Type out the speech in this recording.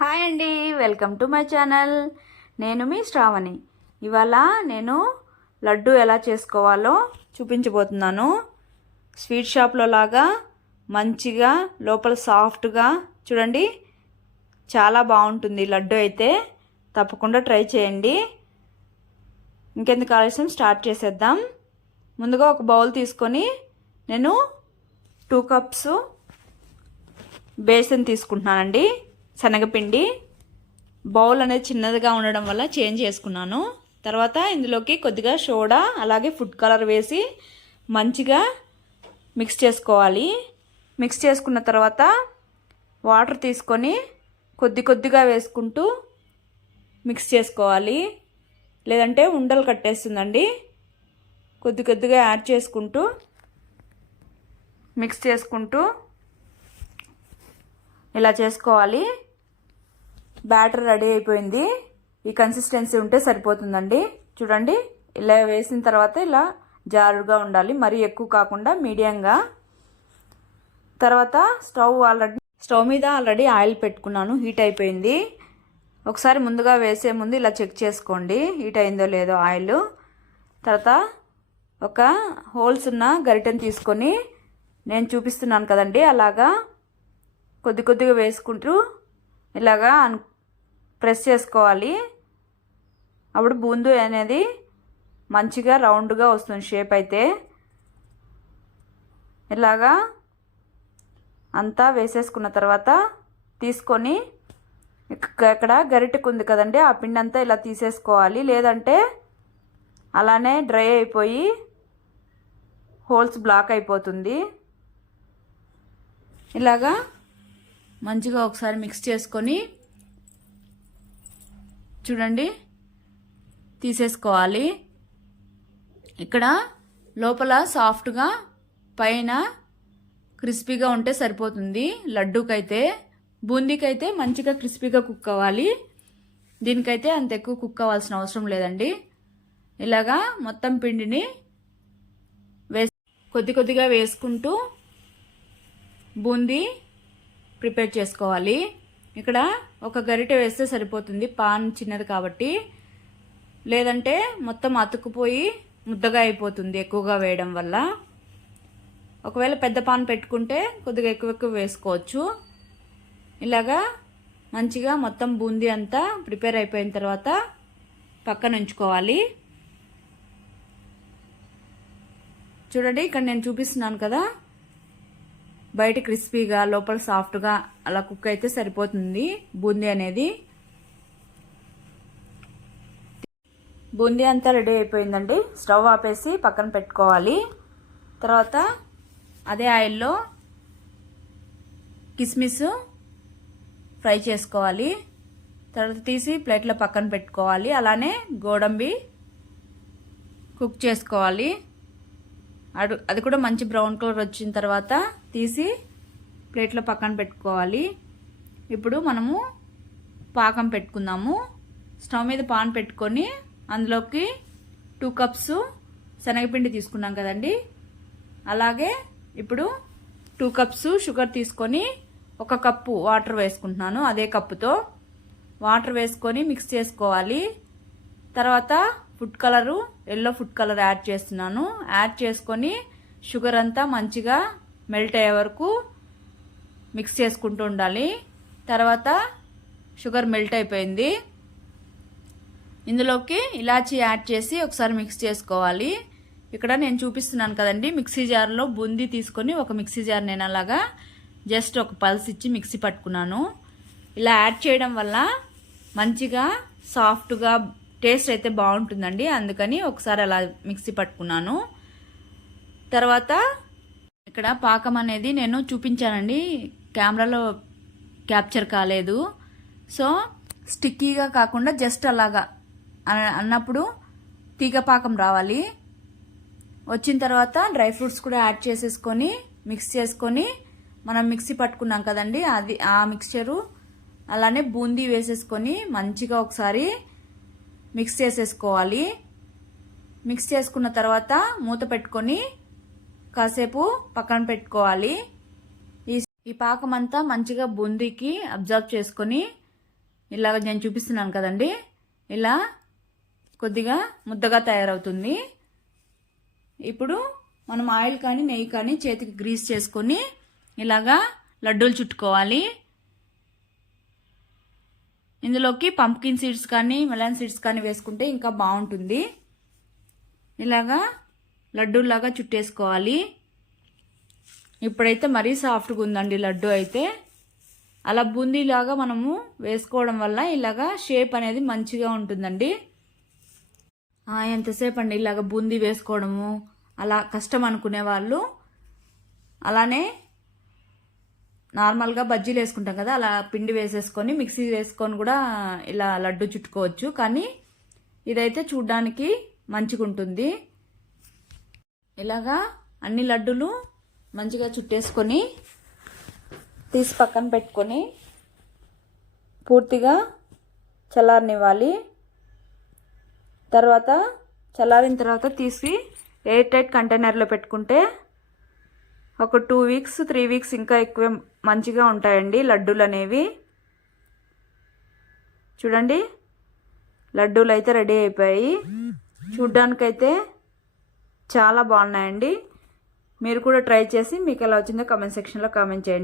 Hi అండి welcome to my channel. నేను మీ శ్రావణి. ఇవాళ నేను లడ్డు ఎలా చేసుకోవాలో చూపించబోతున్నాను. స్వీట్ షాప్లో లాగా మంచిగా లోపల సాఫ్ట్గా చూడండి చాలా బాగుంటుంది లడ్డు అయితే. తప్పకుండా ట్రై చేయండి. ఇంకెందుకు ఆలస్యం? స్టార్ట్ చేసేద్దాం. ముందుగా ఒక బౌల్ తీసుకొని నేను టూ కప్స్ బేసన్ తీసుకుంటున్నానండి. శనగపిండి. బౌల్ అనేది చిన్నదిగా ఉండడం వల్ల చేంజ్ చేసుకున్నాను. తర్వాత ఇందులోకి కొద్దిగా సోడా అలాగే ఫుడ్ కలర్ వేసి మంచిగా మిక్స్ చేసుకోవాలి. మిక్స్ చేసుకున్న తర్వాత వాటర్ తీసుకొని కొద్ది కొద్దిగా వేసుకుంటూ మిక్స్ చేసుకోవాలి. లేదంటే ఉండలు కట్టేస్తుందండి. కొద్ది కొద్దిగా యాడ్ చేసుకుంటూ మిక్స్ చేసుకుంటూ ఇలా చేసుకోవాలి. బ్యాటర్ రెడీ అయిపోయింది. ఈ కన్సిస్టెన్సీ ఉంటే సరిపోతుందండి. చూడండి ఇలా వేసిన తర్వాత ఇలా జారుగా ఉండాలి. మరీ ఎక్కువ కాకుండా మీడియంగా. తర్వాత స్టవ్ ఆల్రెడీ స్టవ్ మీద ఆల్రెడీ ఆయిల్ పెట్టుకున్నాను. హీట్ అయిపోయింది. ఒకసారి ముందుగా వేసే ముందు ఇలా చెక్ చేసుకోండి. హీట్ అయిందో లేదో ఆయిల్. తర్వాత ఒక హోల్స్ ఉన్న గరిటెను తీసుకొని నేను చూపిస్తున్నాను కదండి. అలాగా కొద్ది కొద్దిగా వేసుకుంటూ ఇలాగా ప్రెస్ చేసుకోవాలి. అప్పుడు బూందు అనేది మంచిగా రౌండ్గా వస్తుంది షేప్ అయితే. ఇలాగా అంతా వేసేసుకున్న తర్వాత తీసుకొని ఇక్కడ గరిటెకు ఉంది కదండి ఆ పిండి అంతా ఇలా తీసేసుకోవాలి. లేదంటే అలానే డ్రై అయిపోయి హోల్స్ బ్లాక్ అయిపోతుంది. ఇలాగా మంచిగా ఒకసారి మిక్స్ చేసుకొని చూడండి. తీసేసుకోవాలి. ఇక్కడ లోపల సాఫ్ట్గా పైన క్రిస్పీగా ఉంటే సరిపోతుంది. లడ్డూకైతే బూందీకైతే మంచిగా క్రిస్పీగా కుక్ అవ్వాలి. దీనికైతే అంత ఎక్కువ కుక్ అవ్వాల్సిన అవసరం లేదండి. ఇలాగా మొత్తం పిండిని వేస్ కొద్ది కొద్దిగా వేసుకుంటూ బూందీ ప్రిపేర్ చేసుకోవాలి. ఇక్కడ ఒక గరిటె వేస్తే సరిపోతుంది. పాన్ చిన్నది కాబట్టి. లేదంటే మొత్తం అతుక్కుపోయి ముద్దగా అయిపోతుంది ఎక్కువగా వేయడం వల్ల. ఒకవేళ పెద్ద పాన్ పెట్టుకుంటే కొద్దిగా ఎక్కువ ఎక్కువ వేసుకోవచ్చు. ఇలాగా మంచిగా మొత్తం బూందీ అంతా ప్రిపేర్ అయిపోయిన తర్వాత పక్కన ఉంచుకోవాలి. చూడండి ఇక్కడ నేను చూపిస్తున్నాను కదా. బయట క్రిస్పీగా లోపల సాఫ్ట్గా అలా కుక్ అయితే సరిపోతుంది. బూందీ అనేది బూందీ అంతా రెడీ అయిపోయిందండి. స్టవ్ ఆపేసి పక్కన పెట్టుకోవాలి. తర్వాత అదే ఆయిల్లో కిస్మిస్ ఫ్రై చేసుకోవాలి. తర్వాత తీసి ప్లేట్లో పక్కన పెట్టుకోవాలి. అలానే గోడంబి కుక్ చేసుకోవాలి. అడు అది కూడా మంచి బ్రౌన్ కలర్ వచ్చిన తర్వాత తీసి ప్లేట్లో పక్కన పెట్టుకోవాలి. ఇప్పుడు మనము పాకం పెట్టుకుందాము. స్టవ్ మీద పాన్ పెట్టుకొని అందులోకి టూ కప్స్ శనగపిండి తీసుకున్నాం కదండి. అలాగే ఇప్పుడు టూ కప్స్ షుగర్ తీసుకొని ఒక కప్పు వాటర్ వేసుకుంటున్నాను అదే కప్పుతో. వాటర్ వేసుకొని మిక్స్ చేసుకోవాలి. తర్వాత food colour yellow food colour add చేస్తున్నాను. యాడ్ చేసుకొని షుగర్ అంతా మంచిగా మెల్ట్ అయ్యే వరకు మిక్స్ చేసుకుంటూ ఉండాలి. తర్వాత షుగర్ మెల్ట్ అయిపోయింది. ఇందులోకి ఇలాచీ యాడ్ చేసి ఒకసారి మిక్స్ చేసుకోవాలి. ఇక్కడ నేను చూపిస్తున్నాను కదండి మిక్సీ జార్లో బూందీ తీసుకొని ఒక మిక్సీ జార్ నేను అలాగా జస్ట్ ఒక పల్స్ ఇచ్చి మిక్సీ పట్టుకున్నాను. ఇలా యాడ్ చేయడం వల్ల మంచిగా సాఫ్ట్గా టేస్ట్ అయితే బాగుంటుందండి. అందుకని ఒకసారి అలా మిక్సీ పట్టుకున్నాను. తర్వాత ఇక్కడ పాకం అనేది నేను చూపించానండి. కెమెరాలో క్యాప్చర్ కాలేదు. సో స్టిక్కీగా కాకుండా జస్ట్ అలాగా అన్నప్పుడు తీగ పాకం రావాలి. వచ్చిన తర్వాత డ్రై ఫ్రూట్స్ కూడా యాడ్ చేసేసుకొని మిక్స్ చేసుకొని మనం మిక్సీ పట్టుకున్నాం కదండి. అది ఆ మిక్స్చరు అలానే బూందీ వేసేసుకొని మంచిగా ఒకసారి మిక్స్ చేసేసుకోవాలి. మిక్స్ చేసుకున్న తర్వాత మూత పెట్టుకొని కాసేపు పక్కన పెట్టుకోవాలి. ఈ ఈ పాకం అంతా మంచిగా బూందీకి అబ్జర్వ్ చేసుకొని ఇలాగ నేను చూపిస్తున్నాను కదండి. ఇలా కొద్దిగా ముద్దగా తయారవుతుంది. ఇప్పుడు మనం ఆయిల్ కానీ నెయ్యి కానీ చేతికి గ్రీస్ చేసుకొని ఇలాగా లడ్డూలు చుట్టుకోవాలి. ఇందులోకి పంప్కిన్ సీడ్స్ కానీ మెలన్ సీడ్స్ కానీ వేసుకుంటే ఇంకా బాగుంటుంది. ఇలాగా లడ్డూలాగా చుట్టేసుకోవాలి. ఇప్పుడైతే మరీ సాఫ్ట్గా ఉందండి లడ్డు అయితే. అలా బూందీలాగా మనము వేసుకోవడం వల్ల ఇలాగా షేప్ అనేది మంచిగా ఉంటుందండి. ఎంతసేపు అండి ఇలాగ బూందీ వేసుకోవడము? అలా కష్టం అనుకునే వాళ్ళు అలానే నార్మల్గా బజ్జీలు వేసుకుంటాం కదా అలా పిండి వేసేసుకొని మిక్సీ వేసుకొని కూడా ఇలా లడ్డు చుట్టుకోవచ్చు. కానీ ఇదైతే చూడ్డానికి మంచిగా ఉంటుంది ఇలాగా అన్ని లడ్డులు మంచిగా చుట్టేసుకొని తీసి పక్కన పెట్టుకొని పూర్తిగా చల్లారనివ్వాలి. తర్వాత చల్లారిన తర్వాత తీసి ఎయిర్ టైట్ కంటైనర్లో పెట్టుకుంటే ఒక టూ వీక్స్ త్రీ వీక్స్ ఇంకా ఎక్కువ మంచిగా ఉంటాయండి లడ్డూలు అనేవి. చూడండి లడ్డూలు అయితే రెడీ అయిపోయాయి. చూడ్డానికైతే చాలా బాగున్నాయండి. మీరు కూడా ట్రై చేసి మీకు ఎలా వచ్చిందో కామెంట్ సెక్షన్లో కామెంట్ చేయండి.